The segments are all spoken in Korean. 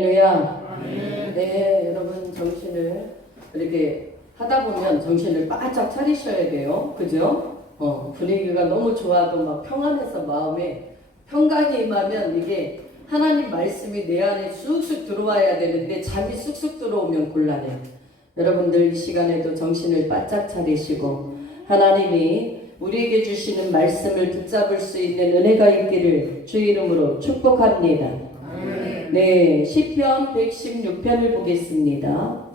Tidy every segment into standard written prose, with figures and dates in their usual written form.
할렐루야. 네, 여러분 정신을 이렇게 하다 보면 정신을 바짝 차리셔야 돼요. 그죠? 분위기가 너무 좋아도 막 평안해서 마음에 평강이 임하면 이게 하나님 말씀이 내 안에 쑥쑥 들어와야 되는데 잠이 쑥쑥 들어오면 곤란해요. 여러분들 이 시간에도 정신을 바짝 차리시고 하나님이 우리에게 주시는 말씀을 붙잡을 수 있는 은혜가 있기를 주의 이름으로 축복합니다. 네, 시편 116편을 보겠습니다.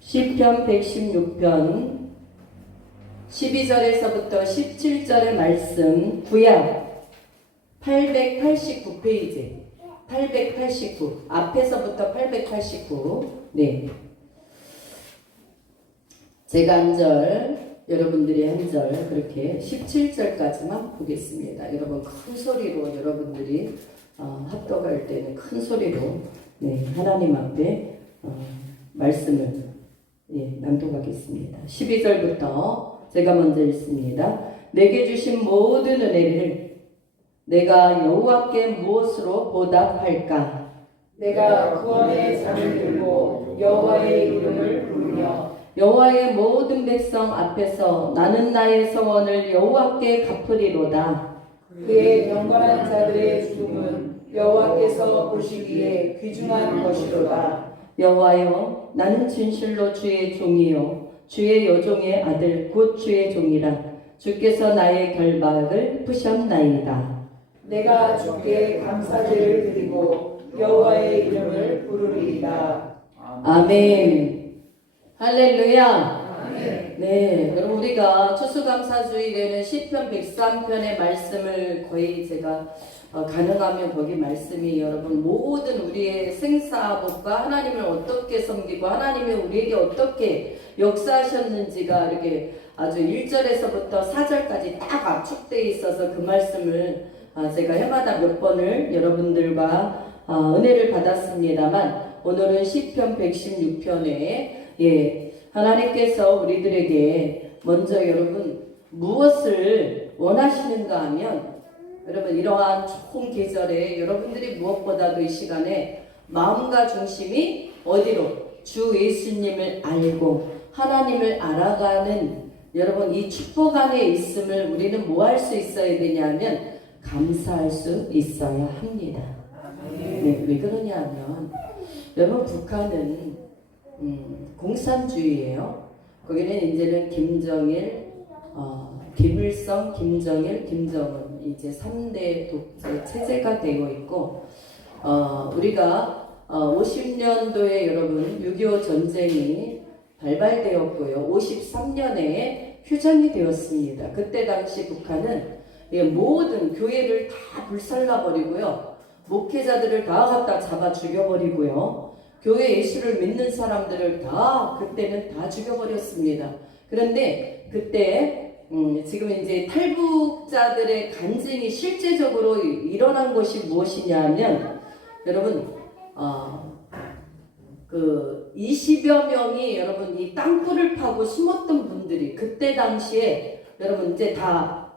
시편 116편 12절에서부터 17절의 말씀, 구약 889페이지 889 앞에서부터 889. 네, 제가 한 절, 여러분들이 한 절, 그렇게 17절까지만 보겠습니다. 여러분 큰 소리로 여러분들이 합독할 때는 큰 소리로 하나님 앞에 말씀을 낭독하겠습니다. 12절부터 제가 먼저 읽습니다. 내게 주신 모든 은혜를 내가 여호와께 무엇으로 보답할까? 내가 구원의 잔을 들고 여호와의 이름을 부르며 여호와의 모든 백성 앞에서 나는 나의 서원을 여호와께 갚으리로다. 그의 경건한 자들의 죽음은 여호와께서 보시기에 귀중한 것이로다. 여호와여, 나는 진실로 주의 종이요 주의 여종의 아들 곧 주의 종이라. 주께서 나의 결박을 푸셨나이다. 내가 주께 감사제를 드리고 여호와의 이름을 부르리이다. 아멘. 할렐루야. 아멘. 네, 여러분 우리가 추수감사주일에는 시편 103편의 말씀을 거의 제가 가능하면 거기 말씀이 여러분 모든 우리의 생사복과 하나님을 어떻게 섬기고 하나님이 우리에게 어떻게 역사하셨는지가 이렇게 아주 1절에서부터 4절까지 딱 압축되어 있어서 그 말씀을 제가 해마다 몇 번을 여러분들과 은혜를 받았습니다만 오늘은 시편 116편에 하나님께서 우리들에게 먼저 여러분 무엇을 원하시는가 하면 여러분 이러한 좋은 계절에 여러분들이 무엇보다도 이 시간에 마음과 중심이 어디로? 주 예수님을 알고 하나님을 알아가는 여러분 이 축복 안에 있음을 우리는 뭐 할 수 있어야 되냐면 감사할 수 있어야 합니다. 네, 왜 그러냐 하면 여러분 북한은 공산주의예요. 거기는 이제는 김정일, 김일성, 김정일, 김정은 이제 3대 독재 체제가 되고 있고 우리가 50년도에 여러분 6.25 전쟁이 발발되었고요. 53년에 휴전이 되었습니다. 그때 당시 북한은 모든 교회를 다 불살라버리고요. 목회자들을 다 갖다 잡아 죽여버리고요. 교회 예수를 믿는 사람들을 다 그때는 다 죽여버렸습니다. 그런데 그때 지금 이제 탈북자들의 간증이 실제적으로 일어난 것이 무엇이냐 하면 여러분 그 20여 명이 여러분 이 땅굴을 파고 숨었던 분들이 그때 당시에 여러분 이제 다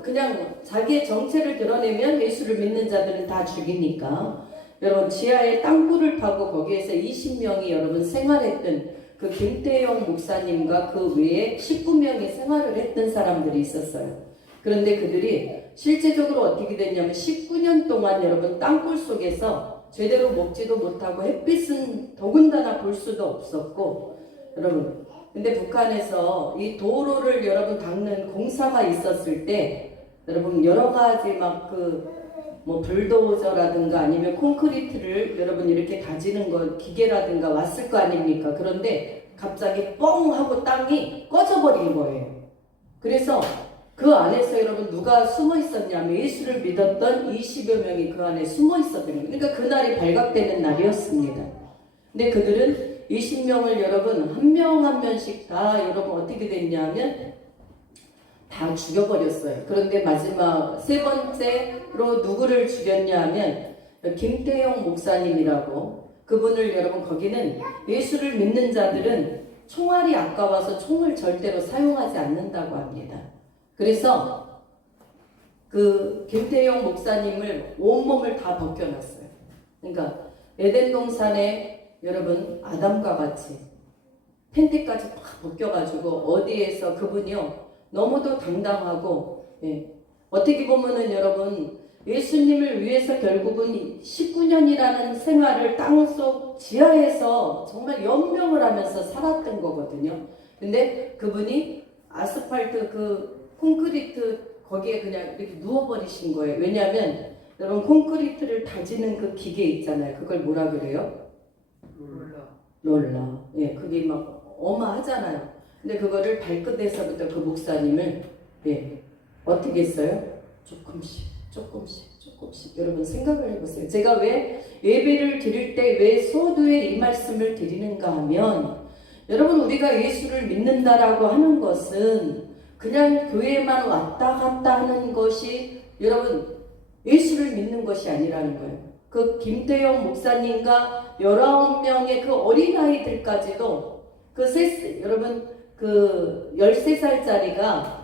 그냥 자기의 정체를 드러내면 예수를 믿는 자들은 다 죽이니까 여러분 지하에 땅굴을 파고 거기에서 20명이 여러분 생활했던 그 김태영 목사님과 그 외에 19명이 생활을 했던 사람들이 있었어요. 그런데 그들이 실제적으로 어떻게 됐냐면 19년 동안 여러분 땅굴 속에서 제대로 먹지도 못하고 햇빛은 더군다나 볼 수도 없었고 여러분 근데 북한에서 이 도로를 여러분 닦는 공사가 있었을 때 여러분 여러 가지 막 뭐 불도저라든가 아니면 콘크리트를 여러분 이렇게 다지는 거 기계라든가 왔을 거 아닙니까? 그런데 갑자기 뻥 하고 땅이 꺼져버린 거예요. 그래서 그 안에서 여러분 누가 숨어 있었냐면 예수를 믿었던 20여 명이 그 안에 숨어 있었던 거예요. 그러니까 그날이 발각되는 날이었습니다. 근데 그들은 20명을 여러분 한 명 한 명씩 다 여러분 어떻게 됐냐면 다 죽여버렸어요. 그런데 마지막 세 번째로 누구를 죽였냐 하면 김태영 목사님이라고 그분을 여러분 거기는 예수를 믿는 자들은 총알이 아까워서 총을 절대로 사용하지 않는다고 합니다. 그래서 그 김태영 목사님을 온몸을 다 벗겨놨어요. 그러니까 에덴 동산에 여러분 아담과 같이 팬티까지 팍 벗겨가지고 어디에서 그분이요 너무도 당당하고 어떻게 보면은 여러분 예수님을 위해서 결국은 19년이라는 생활을 땅속 지하에서 정말 연명을 하면서 살았던 거거든요. 근데 그분이 아스팔트 그 콘크리트 거기에 그냥 이렇게 누워버리신 거예요. 왜냐하면 여러분 콘크리트를 다지는 그 기계 있잖아요. 그걸 뭐라 그래요? 롤러. 예, 그게 막 어마하잖아요. 근데 그거를 발끝에서부터 그 목사님을 어떻게 했어요? 조금씩 여러분 생각을 해보세요. 제가 왜 예배를 드릴 때 왜 소두에 이 말씀을 드리는가 하면 여러분 우리가 예수를 믿는다라고 하는 것은 그냥 교회만 왔다 갔다 하는 것이 여러분 예수를 믿는 것이 아니라는 거예요. 그 김태영 목사님과 19명의 그 어린아이들까지도 여러분 그 13살짜리가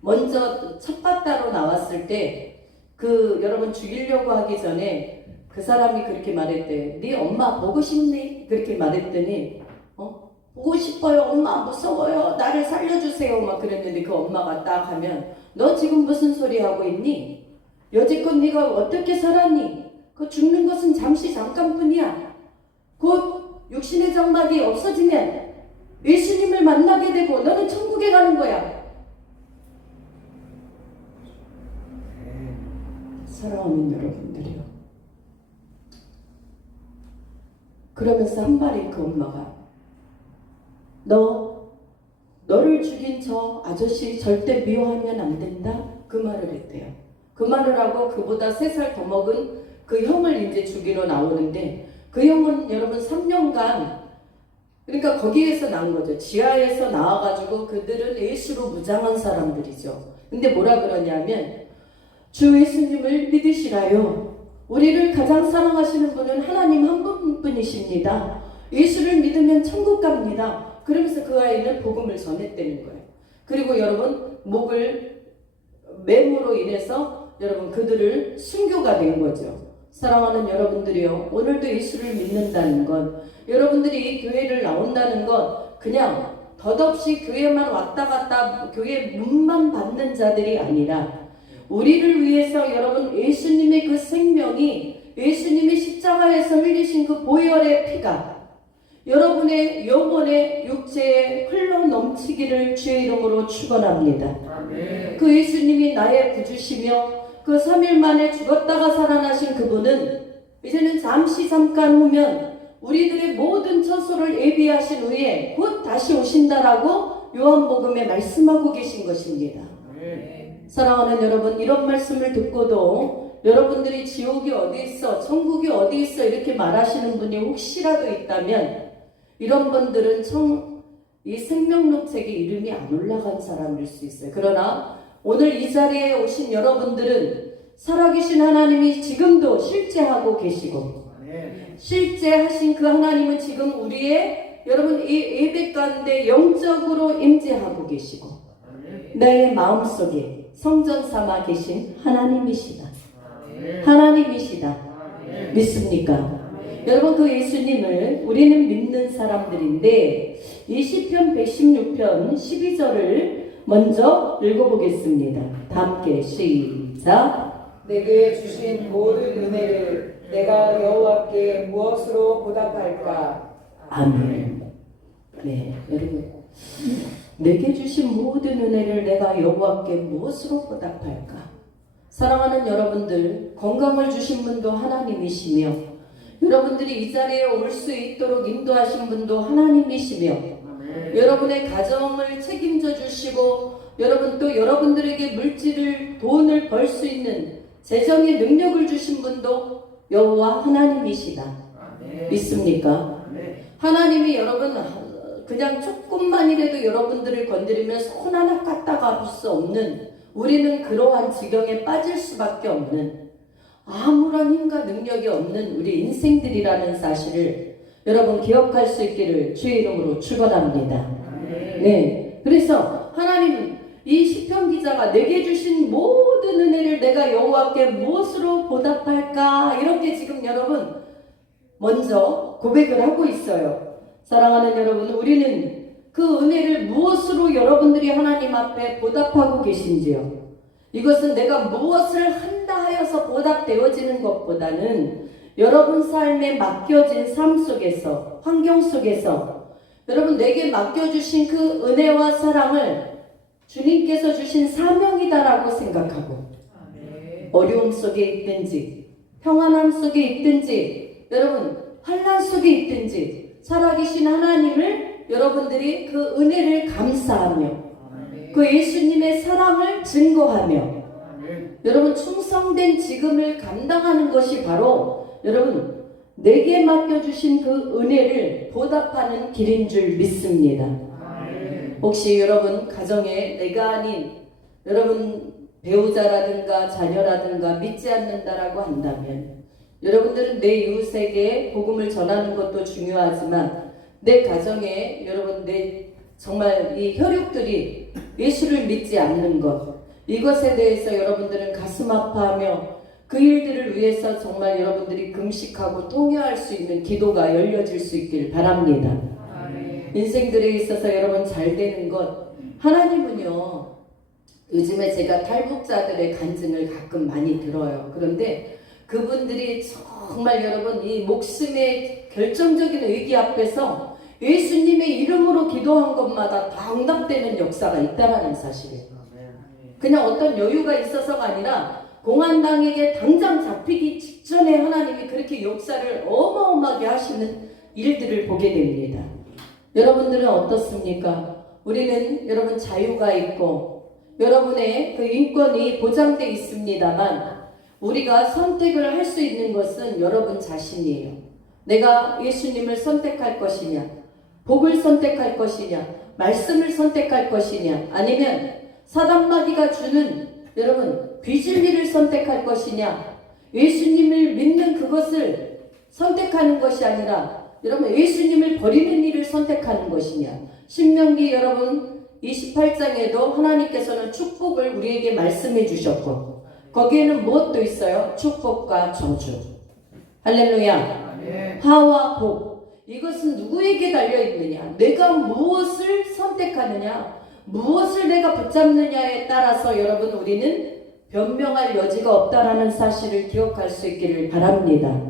먼저 첫바다로 나왔을 때 그 여러분 죽이려고 하기 전에 그 사람이 그렇게 말했대. 네 엄마 보고 싶니? 그렇게 말했더니 보고 싶어요. 엄마 무서워요. 나를 살려주세요. 막 그랬는데 그 엄마가 딱 하면 너 지금 무슨 소리 하고 있니? 여지껏 네가 어떻게 살았니? 그 죽는 것은 잠시 잠깐뿐이야. 곧 육신의 장막이 없어지면 예수님을 만나게 되고 너는 천국에 가는 거야. 사랑하는 여러분들이요. 그러면서 한 말이 그 엄마가 너를 죽인 저 아저씨 절대 미워하면 안 된다. 그 말을 했대요. 그 말을 하고 그보다 3살 더 먹은 그 형을 이제 죽이러 나오는데 그 형은 여러분 3년간 그러니까 거기에서 나온 거죠. 지하에서 나와가지고 그들은 예수로 무장한 사람들이죠. 근데 뭐라 그러냐면 주 예수님을 믿으시라요. 우리를 가장 사랑하시는 분은 하나님 한 분뿐이십니다. 예수를 믿으면 천국 갑니다. 그러면서 그 아이는 복음을 전했다는 거예요. 그리고 여러분 맹으로 인해서 여러분 그들을 순교가 된 거죠. 사랑하는 여러분들이요. 오늘도 예수를 믿는다는 건 여러분들이 이 교회를 나온다는 건 그냥 덧없이 교회만 왔다 갔다 교회 문만 받는 자들이 아니라 우리를 위해서 여러분 예수님의 그 생명이 예수님이 십자가에서 흘리신 그 보혈의 피가 여러분의 영혼의 육체에 흘러 넘치기를 주의 이름으로 축원합니다. 아멘. 그 예수님이 나의 구주시며 그 3일 만에 죽었다가 살아나신 그분은 이제는 잠깐 후면 우리들의 모든 처소를 예비하신 후에 곧 다시 오신다라고 요한복음에 말씀하고 계신 것입니다. 아멘. 사랑하는 여러분, 이런 말씀을 듣고도 여러분들이 지옥이 어디 있어, 천국이 어디 있어 이렇게 말하시는 분이 혹시라도 있다면 이런 분들은 이 생명록책에 이름이 안 올라간 사람일 수 있어요. 그러나 오늘 이 자리에 오신 여러분들은 살아계신 하나님이 지금도 실제하고 계시고 실제 하신 그 하나님은 지금 우리의 여러분 이 예배 가운데 영적으로 임재하고 계시고 내 마음속에 성전 삼아 계신 하나님이시다. 하나님이시다. 믿습니까? 여러분 그 예수님을 우리는 믿는 사람들인데 이 시편 116편 12절을 먼저 읽어보겠습니다. 다 함께 시작. 내게 주신 모든 은혜를 내가 여호와께 무엇으로 보답할까? 아멘. 네, 여러분 내게 주신 모든 은혜를 내가 여호와께 무엇으로 보답할까? 사랑하는 여러분들, 건강을 주신 분도 하나님이시며 여러분들이 이 자리에 올 수 있도록 인도하신 분도 하나님이시며 여러분의 가정을 책임져 주시고 여러분 또 여러분들에게 돈을 벌 수 있는 재정의 능력을 주신 분도 여호와 하나님이시다. 믿습니까? 하나님이 여러분 그냥 조금만이라도 여러분들을 건드리면 손 하나 까딱 할 수 없는 우리는 그러한 지경에 빠질 수밖에 없는 아무런 힘과 능력이 없는 우리 인생들이라는 사실을 여러분 기억할 수 있기를 주의 이름으로 축원합니다. 네, 그래서 하나님은 이 시편 기자가 내게 주신 모든 은혜를 내가 여호와께 무엇으로 보답할까 이렇게 지금 여러분 먼저 고백을 하고 있어요. 사랑하는 여러분, 우리는 그 은혜를 무엇으로 여러분들이 하나님 앞에 보답하고 계신지요? 이것은 내가 무엇을 한다 하여서 보답되어지는 것보다는 여러분 삶에 맡겨진 삶 속에서, 환경 속에서 여러분 내게 맡겨주신 그 은혜와 사랑을 주님께서 주신 사명이다라고 생각하고 어려움 속에 있든지 평안함 속에 있든지 여러분 환난 속에 있든지 살아계신 하나님을 여러분들이 그 은혜를 감사하며 그 예수님의 사랑을 증거하며 여러분 충성된 직음을 감당하는 것이 바로 여러분 내게 맡겨주신 그 은혜를 보답하는 길인 줄 믿습니다. 혹시 여러분 가정에 내가 아닌 여러분 배우자라든가 자녀라든가 믿지 않는다라고 한다면 여러분들은 내 이웃에게 복음을 전하는 것도 중요하지만 내 가정에 여러분 내 정말 이 혈육들이 예수를 믿지 않는 것 이것에 대해서 여러분들은 가슴 아파하며 그 일들을 위해서 정말 여러분들이 금식하고 통회할 수 있는 기도가 열려질 수 있길 바랍니다. 인생들에 있어서 여러분 잘 되는 것 하나님은요 요즘에 제가 탈북자들의 간증을 가끔 많이 들어요. 그런데 그분들이 정말 여러분 이 목숨의 결정적인 위기 앞에서 예수님의 이름으로 기도한 것마다 다 응답되는 역사가 있다는 사실이에요. 그냥 어떤 여유가 있어서가 아니라 공안당에게 당장 잡히기 직전에 하나님이 그렇게 역사를 어마어마하게 하시는 일들을 보게 됩니다. 여러분들은 어떻습니까? 우리는 여러분 자유가 있고 여러분의 그 인권이 보장되어 있습니다만 우리가 선택을 할 수 있는 것은 여러분 자신이에요. 내가 예수님을 선택할 것이냐, 복을 선택할 것이냐, 말씀을 선택할 것이냐, 아니면 사단마귀가 주는 여러분 비진리를 선택할 것이냐, 예수님을 믿는 그것을 선택하는 것이 아니라 여러분 예수님을 버리는 일을 선택하는 것이냐. 신명기 여러분 28장에도 하나님께서는 축복을 우리에게 말씀해 주셨고 거기에는 무엇도 있어요? 축복과 저주. 할렐루야. 화와 복. 이것은 누구에게 달려있느냐? 내가 무엇을 선택하느냐? 무엇을 내가 붙잡느냐에 따라서 여러분 우리는 변명할 여지가 없다라는 사실을 기억할 수 있기를 바랍니다.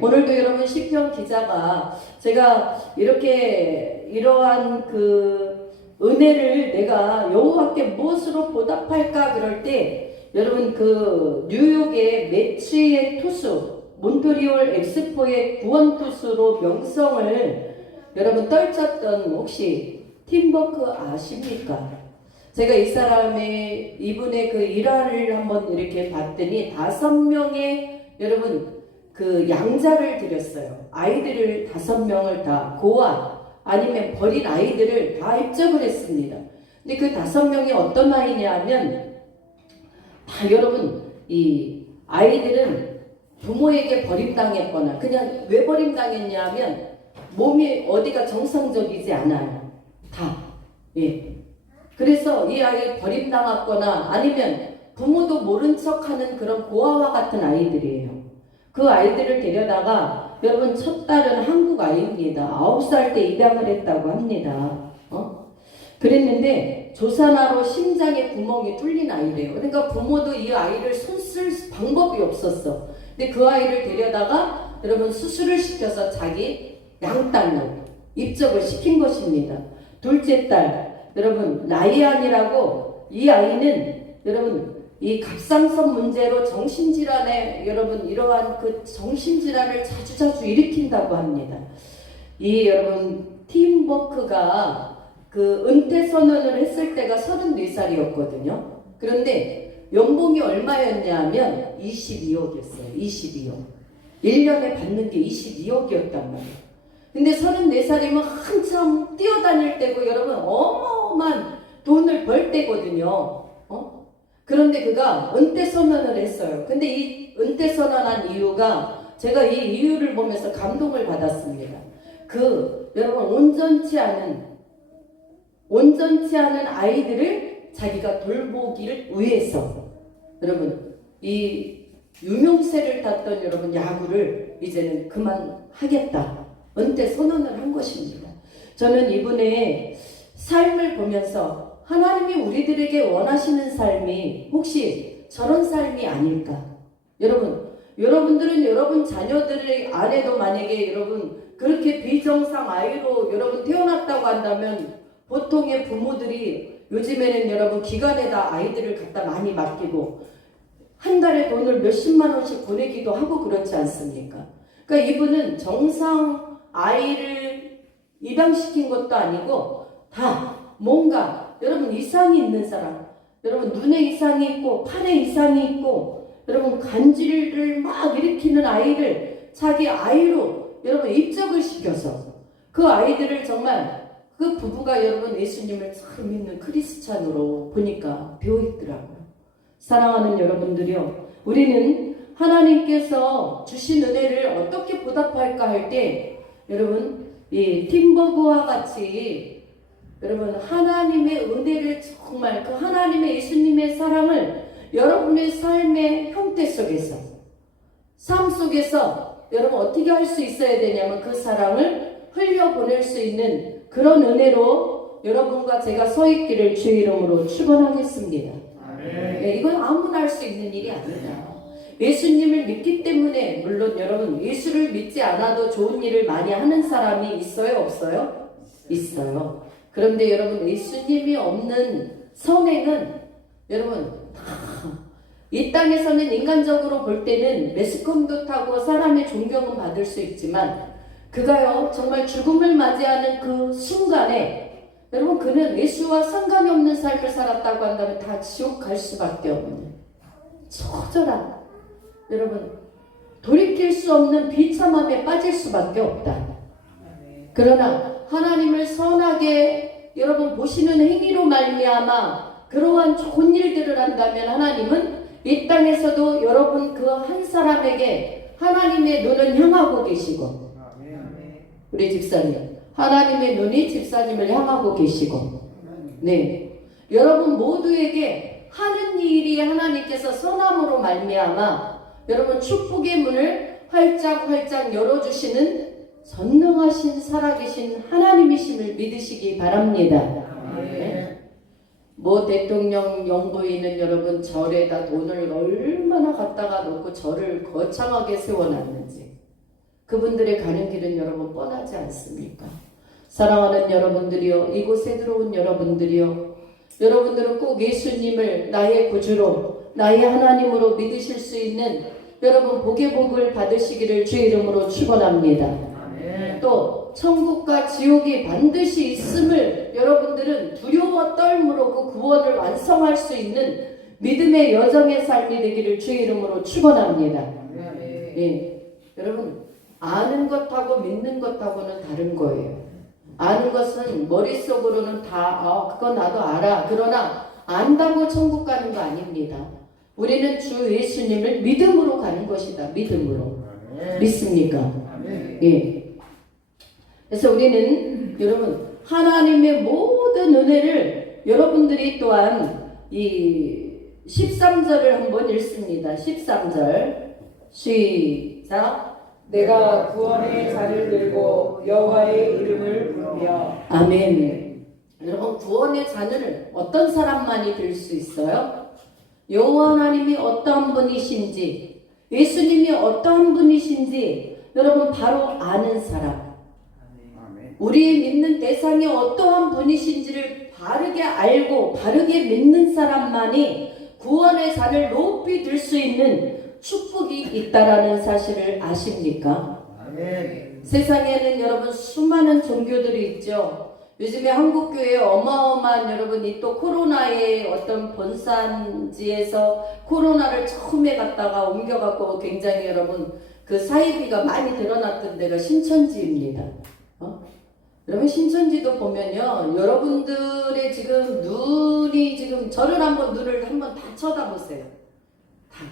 오늘도 여러분 시편 기자가 제가 이렇게 이러한 그 은혜를 내가 여호와께 무엇으로 보답할까 그럴 때 여러분 그 뉴욕의 매치의 투수 몬트리올 엑스포의 구원 투수로 명성을 여러분 떨쳤던 혹시 팀 버크 아십니까? 제가 이 사람의 이분의 그 일화를 한번 이렇게 봤더니 5명의 여러분 그 양자를 드렸어요. 아이들을 5명을 다 고아 아니면 버린 아이들을 다 입적을 했습니다. 근데 그 5명이 어떤 아이냐 하면 다 여러분 이 아이들은 부모에게 버림당했거나 그냥 왜 버림당했냐 하면 몸이 어디가 정상적이지 않아요. 다. 예. 그래서 이 아이를 버림당했거나 아니면 부모도 모른 척하는 그런 고아와 같은 아이들이에요. 그 아이들을 데려다가 여러분 첫 딸은 한국 아이입니다. 9살 때 입양을 했다고 합니다. 그랬는데 조산아로 심장에 구멍이 뚫린 아이래요. 그러니까 부모도 이 아이를 손쓸 방법이 없었어. 근데 그 아이를 데려다가 여러분 수술을 시켜서 자기 양딸로 입적을 시킨 것입니다. 둘째 딸 여러분 라이안이라고 이 아이는 여러분 이 갑상선 문제로 정신질환에 여러분 이러한 그 정신질환을 자주자주 일으킨다고 합니다. 이 여러분 팀 버크가 그 은퇴 선언을 했을 때가 34살이었거든요. 그런데 연봉이 얼마였냐 하면 22억이었어요. 22억. 1년에 받는 게 22억이었단 말이에요. 근데 34살이면 한참 뛰어다닐 때고 여러분 어마어마한 돈을 벌 때거든요. 그런데 그가 은퇴 선언을 했어요. 근데 이 은퇴 선언한 이유가 제가 이 이유를 보면서 감동을 받았습니다. 그 여러분 온전치 않은 아이들을 자기가 돌보기를 위해서 여러분 이 유명세를 탔던 여러분 야구를 이제는 그만하겠다. 은퇴 선언을 한 것입니다. 저는 이분의 삶을 보면서 하나님이 우리들에게 원하시는 삶이 혹시 저런 삶이 아닐까? 여러분들은 여러분 자녀들의 안에도 만약에 여러분 그렇게 비정상 아이로 여러분 태어났다고 한다면 보통의 부모들이 요즘에는 여러분 기관에다 아이들을 갖다 많이 맡기고 한 달에 돈을 몇십만 원씩 보내기도 하고 그렇지 않습니까? 그러니까 이분은 정상 아이를 입양시킨 것도 아니고 다 뭔가 여러분 이상이 있는 사람, 여러분 눈에 이상이 있고 팔에 이상이 있고 여러분 간질을 막 일으키는 아이를 자기 아이로 여러분 입적을 시켜서 그 아이들을 정말 그 부부가 여러분 예수님을 참 믿는 크리스찬으로 보니까 배워있더라고요. 사랑하는 여러분들이요, 우리는 하나님께서 주신 은혜를 어떻게 보답할까 할 때 여러분 이 팀버그와 같이 여러분 하나님의 은혜를 정말 그 하나님의 예수님의 사랑을 여러분의 삶의 형태 속에서 삶 속에서 여러분 어떻게 할 수 있어야 되냐면 그 사랑을 흘려보낼 수 있는 그런 은혜로 여러분과 제가 서 있기를 주의 이름으로 축원하겠습니다. 네, 이건 아무나 할 수 있는 일이 아니다. 예수님을 믿기 때문에 물론 여러분 예수를 믿지 않아도 좋은 일을 많이 하는 사람이 있어요? 없어요? 있어요. 그런데 여러분 예수님이 없는 선행은 여러분 이 땅에서는 인간적으로 볼 때는 매스컴도 타고 사람의 존경은 받을 수 있지만 그가요 정말 죽음을 맞이하는 그 순간에 여러분 그는 예수와 상관이 없는 삶을 살았다고 한다면 다 지옥 갈 수밖에 없는 처절한 여러분 돌이킬 수 없는 비참함에 빠질 수밖에 없다. 그러나 하나님을 선하게 여러분 보시는 행위로 말미암아 그러한 좋은 일들을 한다면 하나님은 이 땅에서도 여러분 그 한 사람에게 하나님의 눈은 향하고 계시고 우리 집사님 하나님의 눈이 집사님을 향하고 계시고 네 여러분 모두에게 하는 일이 하나님께서 선함으로 말미암아 여러분 축복의 문을 활짝 열어주시는 전능하신 살아계신 하나님이심을 믿으시기 바랍니다. 네. 뭐 대통령 영부인은 여러분 절에다 돈을 얼마나 갖다가 놓고 절을 거창하게 세워놨는지 그분들의 가는 길은 여러분 뻔하지 않습니까? 사랑하는 여러분들이요 이곳에 들어온 여러분들이요 여러분들은 꼭 예수님을 나의 구주로 나의 하나님으로 믿으실 수 있는 여러분 복의 복을 받으시기를 주의 이름으로 축원합니다. 또 천국과 지옥이 반드시 있음을 여러분들은 두려워 떨므로 그 구원을 완성할 수 있는 믿음의 여정의 삶이 되기를 주의 이름으로 축원합니다. 예, 여러분 아는 것하고 믿는 것하고는 다른 거예요. 아는 것은 머릿속으로는 다 그건 나도 알아. 그러나 안다고 천국 가는 거 아닙니다. 우리는 주 예수님을 믿음으로 가는 것이다. 믿음으로. 믿습니까? 예. 그래서 우리는 여러분 하나님의 모든 은혜를 여러분들이 또한 이 13절을 한번 읽습니다. 13절 시작. 내가 구원의 잔을 들고 여호와의 이름을 부르며 아멘. 여러분 구원의 잔을 어떤 사람만이 들 수 있어요? 여호와 하나님이 어떠한 분이신지 예수님이 어떠한 분이신지 여러분 바로 아는 사람 우리의 믿는 대상이 어떠한 분이신지를 바르게 알고 바르게 믿는 사람만이 구원의 잔을 높이 들 수 있는 축복이 있다라는 사실을 아십니까? 세상에는 여러분 수많은 종교들이 있죠. 요즘에 한국교회에 어마어마한 여러분이 또 코로나의 어떤 본산지에서 코로나를 처음에 갔다가 옮겨갖고 굉장히 여러분 그 사이비가 많이 드러났던 데가 신천지입니다. 여러분 신천지도 보면요 여러분들의 지금 눈이 지금 저를 눈을 한번 다 쳐다보세요. 다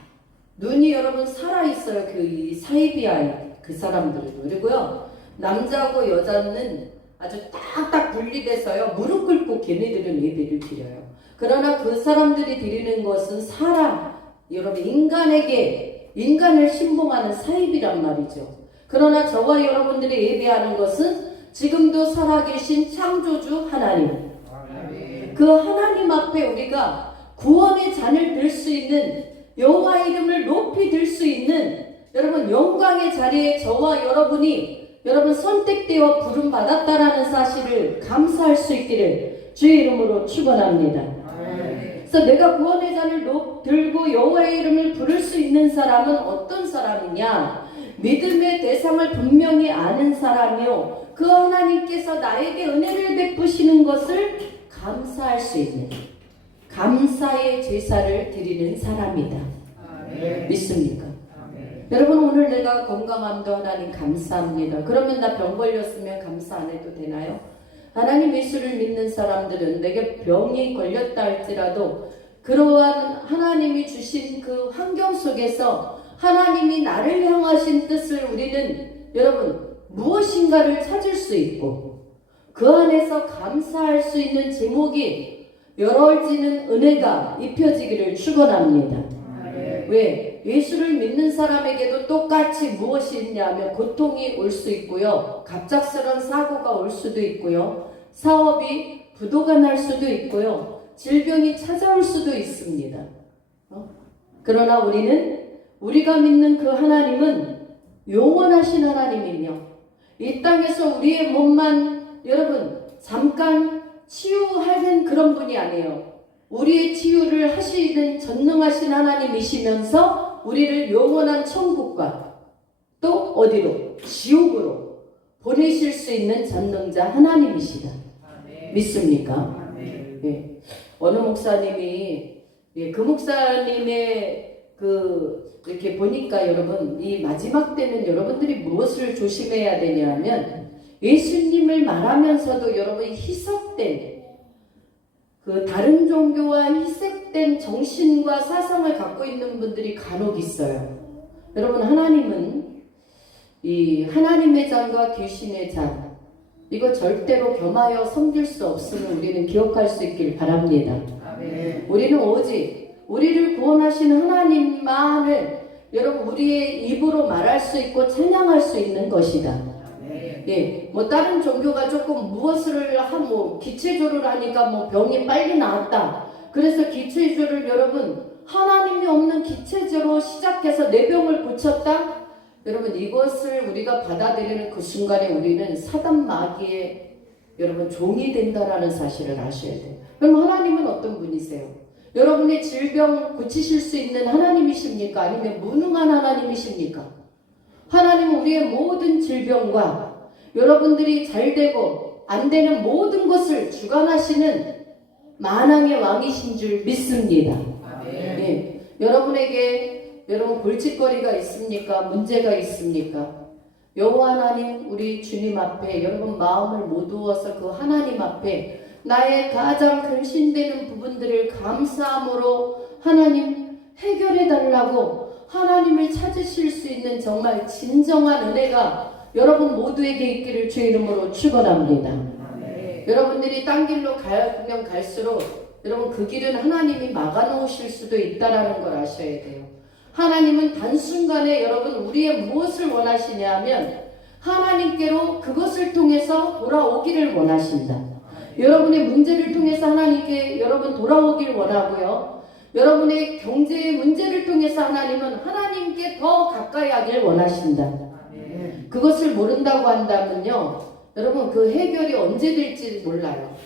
눈이 여러분 살아있어요. 그 사이비아이 그 사람들도. 그리고요 남자고 여자는 아주 딱딱 분리돼서요 무릎 꿇고 걔네들은 예배를 드려요. 그러나 그 사람들이 드리는 것은 사람 여러분 인간에게 인간을 신봉하는 사입이란 말이죠. 그러나 저와 여러분들이 예배하는 것은 지금도 살아계신 창조주 하나님, 그 하나님 앞에 우리가 구원의 잔을 들 수 있는, 여호와 이름을 높이 들 수 있는 여러분 영광의 자리에 저와 여러분이 여러분 선택되어 부름 받았다라는 사실을 감사할 수 있기를 주의 이름으로 축원합니다. 그래서 내가 구원의 잔을 들고 여호와의 이름을 부를 수 있는 사람은 어떤 사람이냐? 믿음의 대상을 분명히 아는 사람이요, 그 하나님께서 나에게 은혜를 베푸시는 것을 감사할 수 있는, 감사의 제사를 드리는 사람이다. 믿습니까? 여러분, 오늘 내가 건강함도 하나님 감사합니다. 그러면 나 병 걸렸으면 감사 안 해도 되나요? 하나님 예수를 믿는 사람들은 내게 병이 걸렸다 할지라도 그러한 하나님이 주신 그 환경 속에서 하나님이 나를 향하신 뜻을 우리는 여러분 무엇인가를 찾을 수 있고 그 안에서 감사할 수 있는 제목이 열어지는 은혜가 입혀지기를 축원합니다. 왜? 예수를 믿는 사람에게도 똑같이 무엇이 있냐면 고통이 올 수 있고요, 갑작스러운 사고가 올 수도 있고요, 사업이 부도가 날 수도 있고요, 질병이 찾아올 수도 있습니다. 그러나 우리가 믿는 그 하나님은 영원하신 하나님이며 이 땅에서 우리의 몸만 여러분 잠깐 치유하는 그런 분이 아니에요. 우리의 치유를 하시는 전능하신 하나님이시면서 우리를 영원한 천국과 또 어디로? 지옥으로 보내실 수 있는 전능자 하나님이시다. 믿습니까? 예. 어느 목사님이, 그 목사님의 이렇게 보니까 여러분, 이 마지막 때는 여러분들이 무엇을 조심해야 되냐면 예수님을 말하면서도 여러분이 희석된 그 다른 종교와 희색된 정신과 사상을 갖고 있는 분들이 간혹 있어요. 여러분, 하나님은 이 하나님의 잔과 귀신의 잔, 이거 절대로 겸하여 섬길 수 없음을 우리는 기억할 수 있길 바랍니다. 아멘. 우리는 오직 우리를 구원하신 하나님만을 여러분 우리의 입으로 말할 수 있고 찬양할 수 있는 것이다. 예, 뭐 다른 종교가 조금 무엇을 기체조를 하니까 병이 빨리 나았다. 그래서 기체조를 여러분 하나님이 없는 기체조로 시작해서 내 병을 고쳤다. 여러분 이것을 우리가 받아들이는 그 순간에 우리는 사단 마귀의 여러분 종이 된다라는 사실을 아셔야 돼요. 그럼 하나님은 어떤 분이세요? 여러분의 질병 고치실 수 있는 하나님이십니까? 아니면 무능한 하나님이십니까? 하나님은 우리의 모든 질병과 여러분들이 잘 되고 안 되는 모든 것을 주관하시는 만왕의 왕이신 줄 믿습니다. 네. 여러분에게 여러분 골칫거리가 있습니까? 문제가 있습니까? 여호와 하나님, 우리 주님 앞에 여러분 마음을 모두어서 그 하나님 앞에 나의 가장 근심되는 부분들을 감사함으로 하나님 해결해 달라고 하나님을 찾으실 수 있는 정말 진정한 은혜가 여러분 모두에게 있기를 주의 이름으로 축원합니다. 여러분들이 딴 길로 가면 갈수록 여러분 그 길은 하나님이 막아놓으실 수도 있다라는 걸 아셔야 돼요. 하나님은 단순간에 여러분 우리의 무엇을 원하시냐 하면 하나님께로 그것을 통해서 돌아오기를 원하신다. 여러분의 문제를 통해서 하나님께 여러분 돌아오길 원하고요. 여러분의 경제의 문제를 통해서 하나님은 하나님께 더 가까이 하길 원하신다. 그것을 모른다고 한다면요, 여러분 그 해결이 언제 될지 몰라요.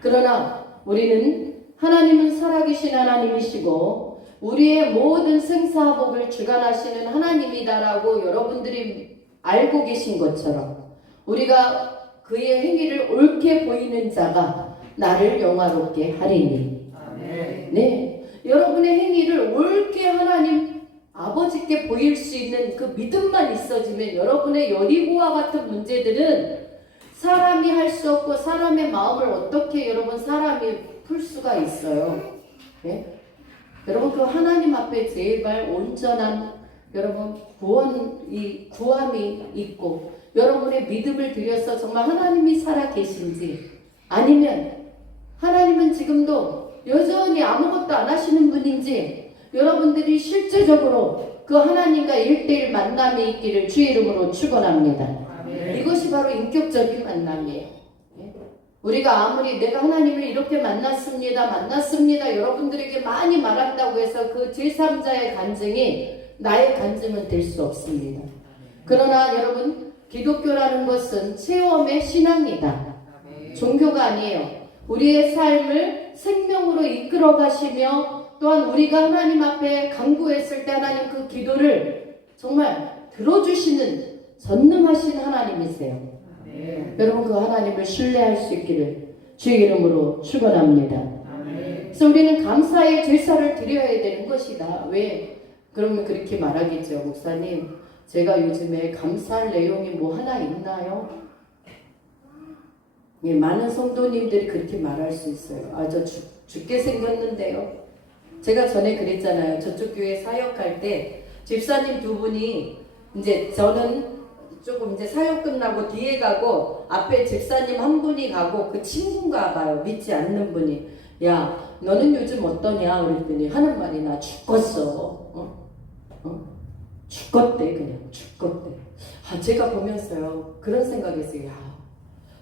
그러나 우리는 하나님은 살아계신 하나님이시고 우리의 모든 생사복을 주관하시는 하나님이다라고 여러분들이 알고 계신 것처럼 우리가 그의 행위를 옳게 보이는 자가 나를 영화롭게 하리니. 네, 여러분의 행위를 옳게 하나님 아버지께 보일 수 있는 그 믿음만 있어지면 여러분의 여리고와 같은 문제들은 사람이 할 수 없고 사람의 마음을 어떻게 여러분 사람이 풀 수가 있어요. 네? 여러분 그 하나님 앞에 제발 온전한 여러분 구함이 있고 여러분의 믿음을 들여서 정말 하나님이 살아 계신지 아니면 하나님은 지금도 여전히 아무것도 안 하시는 분인지 여러분들이 실제적으로 그 하나님과 1대1 만남이 있기를 주의 이름으로 축원합니다. 이것이 바로 인격적인 만남이에요. 우리가 아무리 내가 하나님을 이렇게 만났습니다. 여러분들에게 많이 말한다고 해서 그 제3자의 간증이 나의 간증은 될 수 없습니다. 그러나 여러분, 기독교라는 것은 체험의 신앙이다. 종교가 아니에요. 우리의 삶을 생명으로 이끌어 가시며 또한 우리가 하나님 앞에 간구했을 때 하나님 그 기도를 정말 들어주시는 전능하신 하나님이세요. 여러분, 그 하나님을 신뢰할 수 있기를 주의 이름으로 축원합니다. 그래서 우리는 감사의 제사를 드려야 되는 것이다. 왜? 그러면 그렇게 말하겠죠. 목사님, 제가 요즘에 감사할 내용이 뭐 하나 있나요? 예, 많은 성도님들이 그렇게 말할 수 있어요. 아, 저 죽게 생겼는데요. 제가 전에 그랬잖아요. 저쪽 교회 사역할 때 집사님 두 분이 이제 저는 조금 이제 사역 끝나고 뒤에 가고 앞에 집사님 한 분이 가고 그 친구인가 봐요. 믿지 않는 분이. 야, 너는 요즘 어떠냐? 그랬더니 하는 말이 나 죽겠어. 죽겠대. 그냥 죽겠대. 아, 제가 보면서요 그런 생각했어요. 야,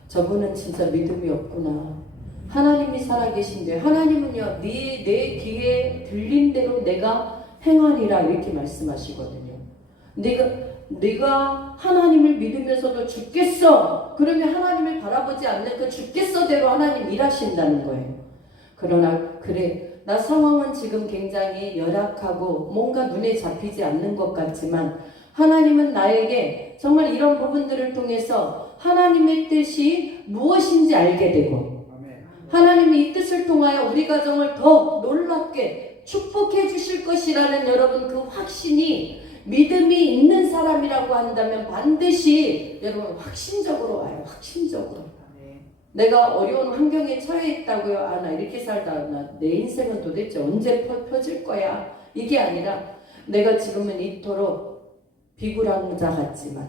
저분은 진짜 믿음이 없구나. 하나님이 살아계신데 하나님은요 내 귀에 들린 대로 내가 행하리라 이렇게 말씀하시거든요. 네가 하나님을 믿으면서도 죽겠어. 그러면 하나님을 바라보지 않는 그 죽겠어대로 하나님 일하신다는 거예요. 그러나 그래, 나 상황은 지금 굉장히 열악하고 뭔가 눈에 잡히지 않는 것 같지만 하나님은 나에게 정말 이런 부분들을 통해서 하나님의 뜻이 무엇인지 알게 되고 하나님이 이 뜻을 통하여 우리 가정을 더 놀랍게 축복해 주실 것이라는 여러분 그 확신이 믿음이 있는 사람이라고 한다면 반드시 여러분 확신적으로 와요. 확신적으로. 내가 어려운 환경에 처해 있다고요. 아, 나 이렇게 살다 내 인생은 도대체 언제 펴질 거야. 이게 아니라 내가 지금은 이토록 비굴한 자 같지만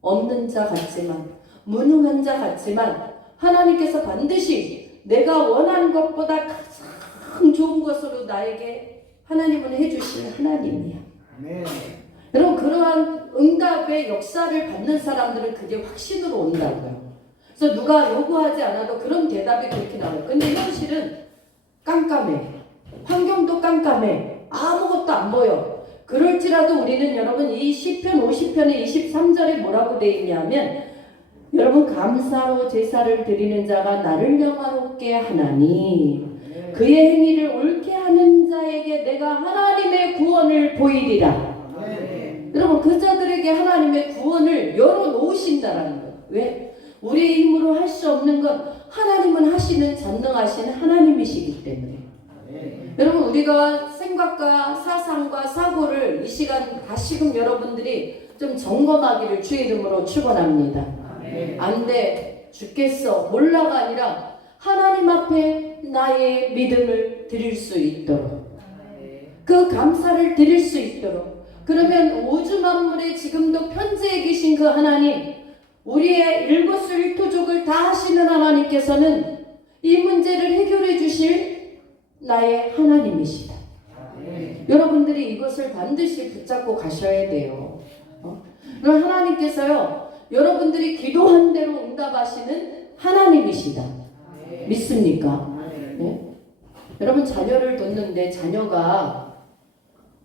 없는 자 같지만 무능한 자 같지만 하나님께서 반드시 내가 원하는 것보다 가장 좋은 것으로 나에게 하나님은 해주실 하나님이야. 여러분, 그러한 응답의 역사를 받는 사람들은 그게 확신으로 온다고요. 그래서 누가 요구하지 않아도 그런 대답이 그렇게 나와요. 근데 현실은 깜깜해. 환경도 깜깜해. 아무것도 안 보여. 그럴지라도 우리는 여러분 이 시편 50편의 23절에 뭐라고 되어 있냐면 여러분, 감사로 제사를 드리는 자가 나를 영화롭게 하나니 그의 행위를 옳게 하는 자에게 내가 하나님의 구원을 보이리라. 여러분, 그 자들에게 하나님의 구원을 열어놓으신다라는 거예요. 왜? 우리의 힘으로 할 수 없는 건 하나님은 하시는 전능하신 하나님이시기 때문에. 여러분, 우리가 생각과 사상과 사고를 이 시간 다시금 여러분들이 좀 점검하기를 주의 이름으로 축원합니다. 안 돼, 죽겠어, 몰라가 아니라 하나님 앞에 나의 믿음을 드릴 수 있도록 그 감사를 드릴 수 있도록. 그러면 우주 만물에 지금도 편재해 계신 그 하나님, 우리의 일거수일투족을 다 하시는 하나님께서는 이 문제를 해결해 주실 나의 하나님이시다. 여러분들이 이것을 반드시 붙잡고 가셔야 돼요. 그럼 하나님께서요 여러분들이 기도한 대로 응답하시는 하나님이시다. 믿습니까? 네? 여러분, 자녀를 뒀는데 자녀가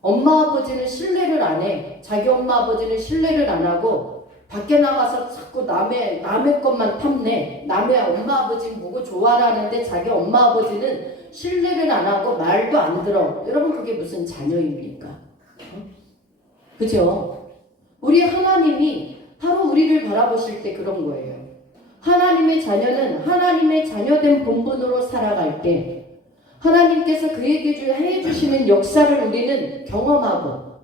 엄마 아버지는 신뢰를 안 해. 자기 엄마 아버지는 신뢰를 안 하고 밖에 나가서 자꾸 남의 것만 탐내. 남의 엄마 아버지는 보고 좋아하는데 자기 엄마 아버지는 신뢰를 안 하고 말도 안 들어. 여러분, 그게 무슨 자녀입니까? 그죠? 우리 하나님이 바로 우리를 바라보실 때 그런 거예요. 하나님의 자녀는 하나님의 자녀된 본분으로 살아갈 때 하나님께서 그에게 해주시는 역사를 우리는 경험하고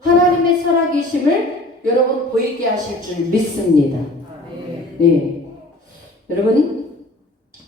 하나님의 살아계심을 여러분 보이게 하실 줄 믿습니다. 네. 여러분,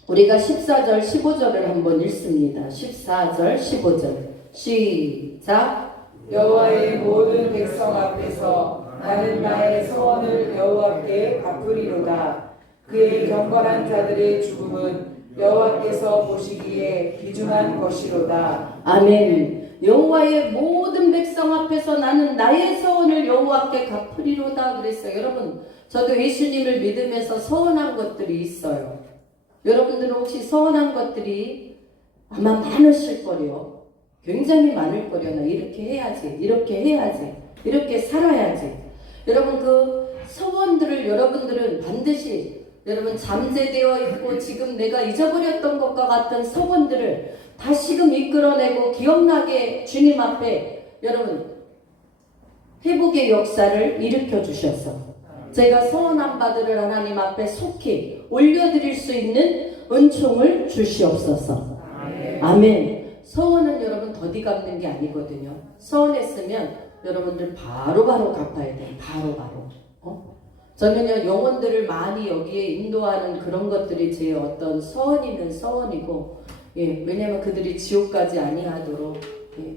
우리가 14절 15절을 한번 읽습니다. 14절 15절 시작. 여호와의 모든 백성 앞에서 나는 나의 소원을 여호와께 갚으리로다. 그의 경건한 자들의 죽음은 여호와께서 보시기에 귀중한 것이로다. 아멘. 여호와의 모든 백성 앞에서 나는 나의 서원을 여호와께 갚으리로다 그랬어요. 여러분, 저도 예수님을 믿으면서 서원한 것들이 있어요. 여러분들은 혹시 서원한 것들이 아마 많으실 거래요. 굉장히 많을 거래요. 나 이렇게 해야지, 이렇게 해야지, 이렇게 살아야지. 여러분, 그 서원들을 여러분들은 반드시 여러분 잠재되어 있고 지금 내가 잊어버렸던 것과 같은 서원들을 다시금 이끌어내고 기억나게 주님 앞에 여러분 회복의 역사를 일으켜 주셔서 제가 서원한 바들을 하나님 앞에 속히 올려드릴 수 있는 은총을 주시옵소서. 아멘. 서원은 여러분 더디 갚는 게 아니거든요. 서원했으면 여러분들 바로바로 갚아야 돼요. 바로바로. 저는요, 영혼들을 많이 여기에 인도하는 그런 것들이 제 어떤 서원이면 서원이고, 예, 왜냐면 그들이 지옥까지 아니하도록, 예.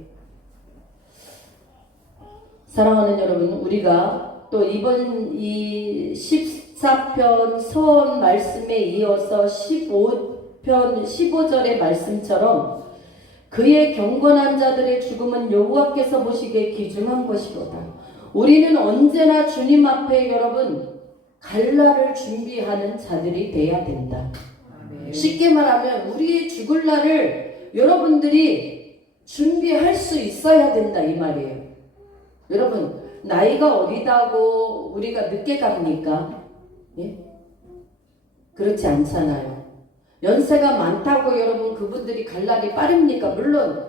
사랑하는 여러분, 우리가 또 이번 이 14편 서원 말씀에 이어서 15편 15절의 말씀처럼 그의 경건한 자들의 죽음은 여호와께서 보시기에 귀중한 것이로다. 우리는 언제나 주님 앞에 여러분 갈 날을 준비하는 자들이 돼야 된다. 쉽게 말하면 우리의 죽을 날을 여러분들이 준비할 수 있어야 된다 이 말이에요. 여러분, 나이가 어리다고 우리가 늦게 갑니까? 예? 그렇지 않잖아요. 연세가 많다고 여러분 그분들이 갈 날이 빠릅니까? 물론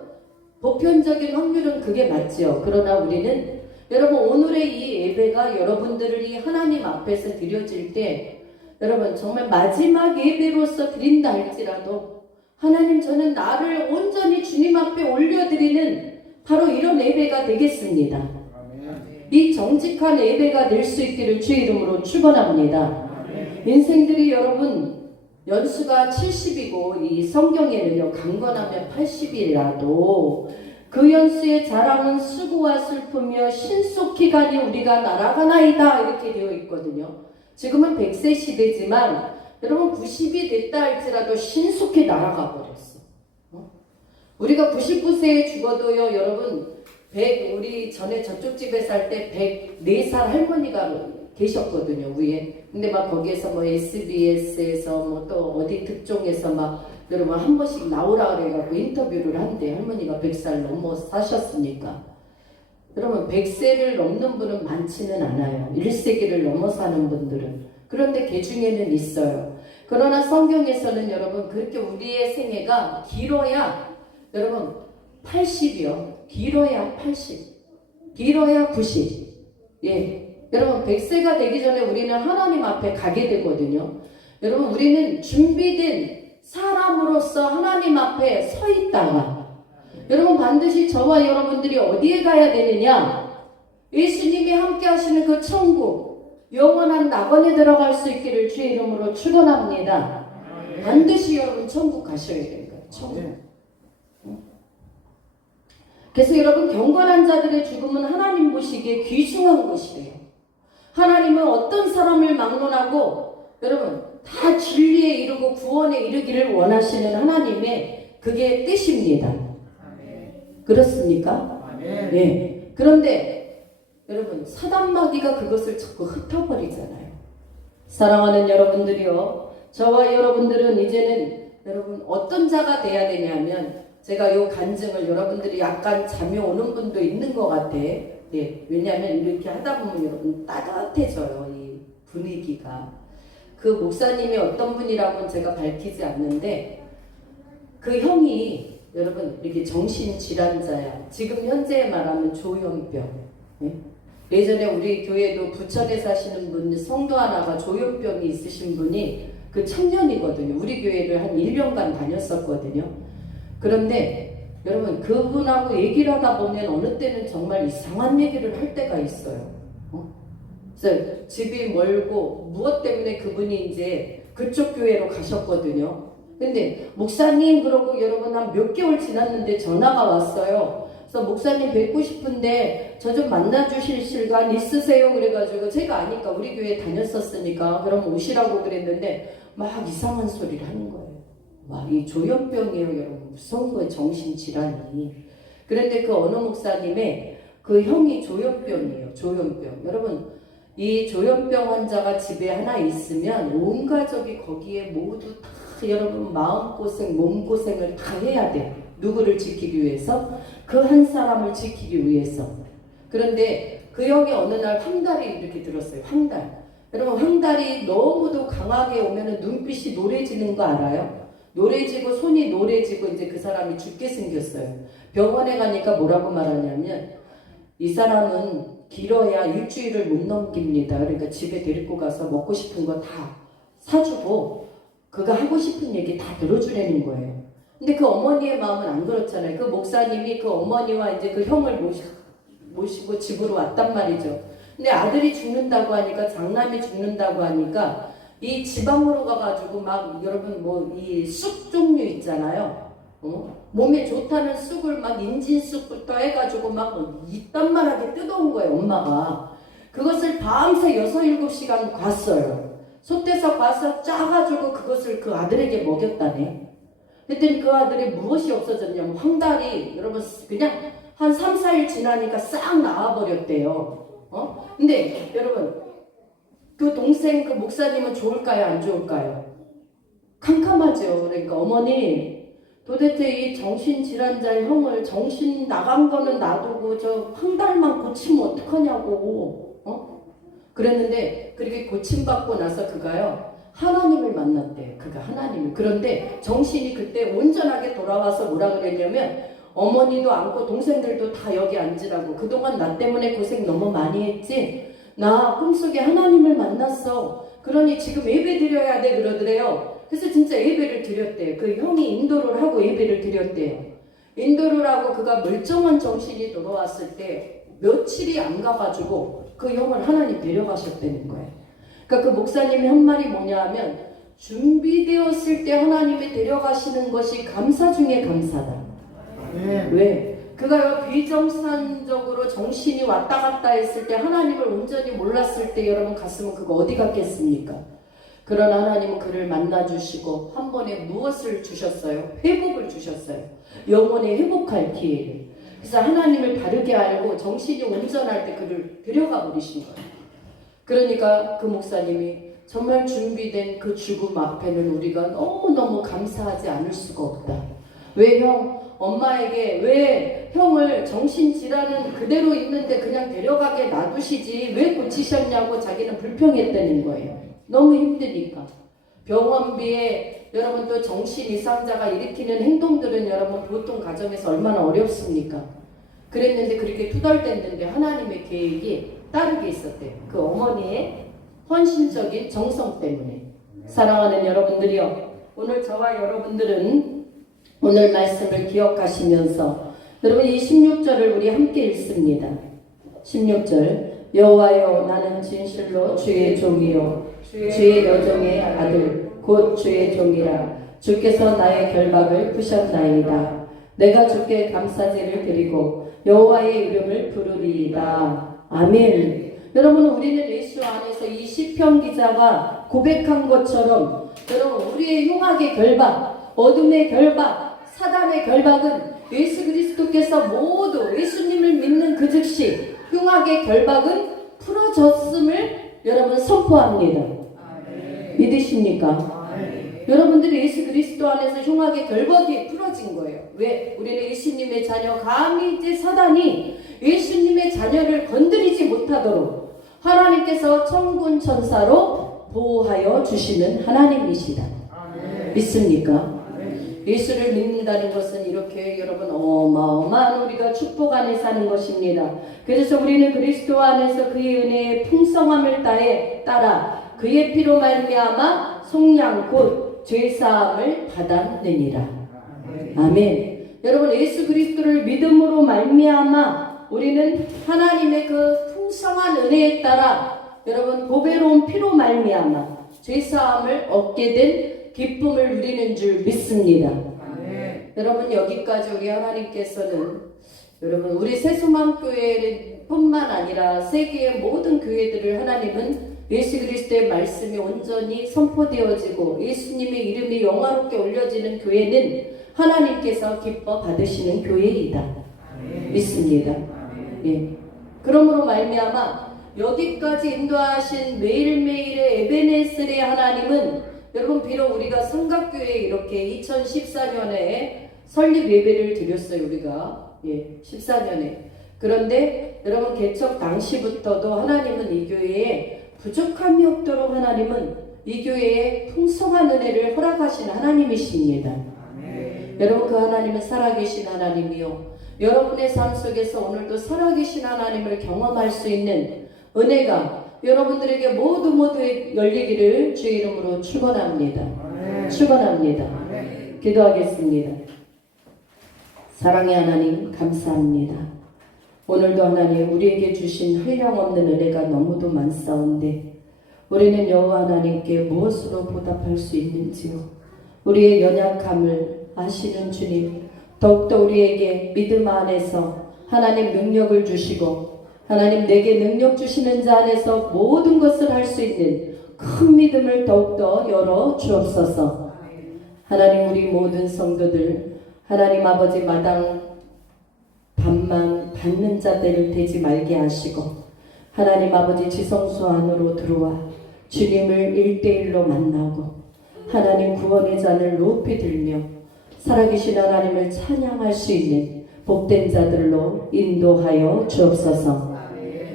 보편적인 확률은 그게 맞죠. 그러나 우리는 여러분 오늘의 이 예배가 여러분들이 하나님 앞에서 드려질 때 여러분 정말 마지막 예배로서 드린다 할지라도 하나님 저는 나를 온전히 주님 앞에 올려드리는 바로 이런 예배가 되겠습니다. 이 정직한 예배가 될 수 있기를 주의 이름으로 축원합니다. 인생들이 여러분 연수가 70이고 이 성경에는요 강건하면 80이라도 그 연수의 자랑은 수고와 슬픔이며 신속히 가니 우리가 날아가나이다 이렇게 되어 있거든요. 지금은 100세 시대지만 여러분 90이 됐다 할지라도 신속히 날아가 버렸어. 우리가 99세에 죽어도요 여러분 100 우리 전에 저쪽 집에 살 때 104살 할머니가 계셨거든요 위에. 근데 막 거기에서 뭐 SBS에서 뭐 또 어디 특종에서 막 여러분 한 번씩 나오라 그래가지고 인터뷰를 한대. 할머니가 100살 넘어 사셨으니까. 여러분 100세를 넘는 분은 많지는 않아요. 1세기를 넘어 사는 분들은. 그런데 그 중에는 있어요. 그러나 성경에서는 여러분 그렇게 우리의 생애가 길어야 여러분 80이요. 길어야 80. 길어야 90. 예. 여러분 100세가 되기 전에 우리는 하나님 앞에 가게 되거든요. 여러분 우리는 준비된 사람으로서 하나님 앞에 서 있다가 여러분 반드시 저와 여러분들이 어디에 가야 되느냐? 예수님이 함께 하시는 그 천국 영원한 낙원에 들어갈 수 있기를 주의 이름으로 축원합니다. 반드시 여러분 천국 가셔야 돼요. 천국. 그래서 여러분 경건한 자들의 죽음은 하나님 보시기에 귀중한 것이래요. 하나님은 어떤 사람을 막론하고 여러분 다 진리에 이르고 구원에 이르기를 원하시는 하나님의 그게 뜻입니다. 그렇습니까? 예. 그런데 여러분 사단마귀가 그것을 자꾸 흩어버리잖아요. 사랑하는 여러분들이요, 저와 여러분들은 이제는 여러분 어떤 자가 돼야 되냐면 제가 요 간증을 여러분들이 약간 잠이 오는 분도 있는 것 같아. 예, 왜냐하면 이렇게 하다 보면 여러분 따뜻해져요. 이 분위기가. 그 목사님이 어떤 분이라고는 제가 밝히지 않는데 그 형이 여러분 이렇게 정신질환자야. 지금 현재 말하면 조현병. 예? 예전에 우리 교회도 부천에 사시는 분 성도 하나가 조현병이 있으신 분이 그 청년이거든요. 우리 교회를 한 1년간 다녔었거든요. 그런데 여러분 그분하고 얘기를 하다 보면 어느 때는 정말 이상한 얘기를 할 때가 있어요. 그래서 집이 멀고 무엇 때문에 그분이 이제 그쪽 교회로 가셨거든요. 근데 목사님 그러고 여러분 한 몇 개월 지났는데 전화가 왔어요. 그래서 목사님 뵙고 싶은데 저 좀 만나주실 시간 있으세요? 그래가지고 제가 아니까 우리 교회 다녔었으니까 그럼 오시라고 그랬는데 막 이상한 소리를 하는 거예요. 와, 이 조현병이에요, 여러분. 무서운 거예요, 정신질환이. 그런데 그 어느 목사님의 그 형이 조현병이에요, 조현병. 여러분, 이 조현병 환자가 집에 하나 있으면 온 가족이 거기에 모두 다 여러분 마음고생, 몸고생을 다 해야 돼. 누구를 지키기 위해서? 그 한 사람을 지키기 위해서. 그런데 그 형이 어느 날 황달이 이렇게 들었어요. 황달. 여러분 황달이 너무도 강하게 오면은 눈빛이 노래지는 거 알아요? 노래지고 손이 노래지고 이제 그 사람이 죽게 생겼어요. 병원에 가니까 뭐라고 말하냐면 이 사람은 길어야 일주일을 못 넘깁니다. 그러니까 집에 데리고 가서 먹고 싶은 거 다 사주고 그가 하고 싶은 얘기 다 들어주려는 거예요. 근데 그 어머니의 마음은 안 그렇잖아요. 그 목사님이 그 어머니와 이제 그 형을 모시고 집으로 왔단 말이죠. 근데 아들이 죽는다고 하니까 장남이 죽는다고 하니까 이 지방으로 가가지고 막 여러분 뭐 이 쑥 종류 있잖아요. 몸에 좋다는 쑥을 막 인진쑥부터 해가지고 막 이딴만하게 뜯어온 거예요. 엄마가. 그것을 밤새 6-7시간 갔어요. 솥에서 가서 짜가지고 그것을 그 아들에게 먹였다네. 그랬더니 그 아들이 무엇이 없어졌냐면 황달이 여러분 그냥 한 3-4일 지나니까 싹 나와버렸대요. 근데 여러분 그 동생 그 목사님은 좋을까요? 안 좋을까요? 캄캄하죠. 그러니까 어머니 도대체 이 정신질환자의 형을 정신 나간 거는 놔두고 저 황달만 고치면 어떡하냐고 그랬는데 그렇게 고침받고 나서 그가요 하나님을 만났대요. 그가 하나님을. 그런데 정신이 그때 온전하게 돌아와서 뭐라 그랬냐면 어머니도 안고 동생들도 다 여기 앉으라고. 그동안 나 때문에 고생 너무 많이 했지. 나 꿈속에 하나님을 만났어. 그러니 지금 예배 드려야 돼 그러더래요. 그래서 진짜 예배를 드렸대요. 그 형이 인도를 하고 예배를 드렸대요. 인도를 하고 그가 멀쩡한 정신이 돌아왔을 때 며칠이 안 가가지고 그 형을 하나님 데려가셨다는 거예요. 그러니까 그 목사님이 한 말이 뭐냐 하면 준비되었을 때 하나님이 데려가시는 것이 감사 중에 감사다. 왜? 그가 비정상적으로 정신이 왔다 갔다 했을 때 하나님을 온전히 몰랐을 때 여러분 갔으면 그거 어디 갔겠습니까? 그러나 하나님은 그를 만나주시고 한 번에 무엇을 주셨어요? 회복을 주셨어요. 영혼의 회복할 기회를. 그래서 하나님을 바르게 알고 정신이 온전할 때 그를 데려가 버리신 거예요. 그러니까 그 목사님이 정말 준비된 그 죽음 앞에는 우리가 너무너무 감사하지 않을 수가 없다. 왜 형? 엄마에게 왜 형을 정신질환은 그대로 있는데 그냥 데려가게 놔두시지 왜 고치셨냐고 자기는 불평했다는 거예요. 너무 힘드니까. 병원비에 여러분 또 정신 이상자가 일으키는 행동들은 여러분 보통 가정에서 얼마나 어렵습니까? 그랬는데 그렇게 투덜댔는데 하나님의 계획이 다르게 있었대요. 그 어머니의 헌신적인 정성 때문에. 사랑하는 여러분들이요. 오늘 저와 여러분들은 오늘 말씀을 기억하시면서 여러분 이 16절을 우리 함께 읽습니다. 16절 여호와여 나는 진실로 주의 종이요 주의 여종의 아들 곧 주의 종이라 주께서 나의 결박을 푸셨나이다. 내가 주께 감사제를 드리고 여호와의 이름을 부르리이다. 아멘. 여러분 우리는 예수 안에서 이 시편 기자가 고백한 것처럼 여러분 우리의 흉악의 결박, 어둠의 결박, 사단의 결박은 예수 그리스도께서 모두 예수님을 믿는 그 즉시 흉악의 결박은 풀어졌음을 여러분 선포합니다. 믿으십니까? 여러분들이 예수 그리스도 안에서 흉악의 결박이 풀어진 거예요. 왜? 우리는 예수님의 자녀, 감히 이제 사단이 예수님의 자녀를 건드리지 못하도록 하나님께서 천군 천사로 보호하여 주시는 하나님이시다. 믿습니까? 예수를 믿는다는 것은 이렇게 여러분 어마어마한 우리가 축복 안에 사는 것입니다. 그래서 우리는 그리스도 안에서 그의 은혜의 풍성함을 따라 그의 피로 말미암아 속량 곧 죄사함을 받았느니라. 아멘. 여러분 예수 그리스도를 믿음으로 말미암아 우리는 하나님의 그 풍성한 은혜에 따라 여러분 보배로운 피로 말미암아 죄사함을 얻게 된 기쁨을 누리는 줄 믿습니다. 여러분 여기까지 우리 하나님께서는 여러분 우리 새소망교회 뿐만 아니라 세계의 모든 교회들을 하나님은 예수 그리스도의 말씀이 온전히 선포되어지고 예수님의 이름이 영화롭게 올려지는 교회는 하나님께서 기뻐 받으시는 교회이다. 믿습니다. 예. 그러므로 말미암아 여기까지 인도하신 매일매일의 에베네셀의 하나님은 여러분 비록 우리가 삼각교회에 이렇게 2014년에 설립 예배를 드렸어요. 우리가 14년에. 그런데 여러분 개척 당시부터도 하나님은 이 교회에 부족함이 없도록 하나님은 이 교회에 풍성한 은혜를 허락하신 하나님이십니다. 여러분 그 하나님은 살아계신 하나님이요 여러분의 삶 속에서 오늘도 살아계신 하나님을 경험할 수 있는 은혜가 여러분들에게 모두 열리기를 주의 이름으로 축원합니다. 축원합니다. 기도하겠습니다. 사랑의 하나님 감사합니다. 오늘도 하나님 우리에게 주신 한량없는 은혜가 너무도 많사온데 우리는 여호와 하나님께 무엇으로 보답할 수 있는지요. 우리의 연약함을 아시는 주님 더욱더 우리에게 믿음 안에서 하나님 능력을 주시고 하나님 내게 능력 주시는 자 안에서 모든 것을 할 수 있는 큰 믿음을 더욱더 열어 주옵소서. 하나님 우리 모든 성도들 하나님 아버지 마당 밥만 받는 자들 되지 말게 하시고 하나님 아버지 지성소 안으로 들어와 주님을 1대1로 만나고 하나님 구원의 잔을 높이 들며 살아계신 하나님을 찬양할 수 있는 복된 자들로 인도하여 주옵소서.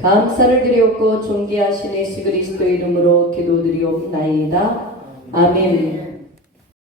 감사를 드리옵고 존귀하신 예수 그리스도 이름으로 기도드리옵나이다. 아멘.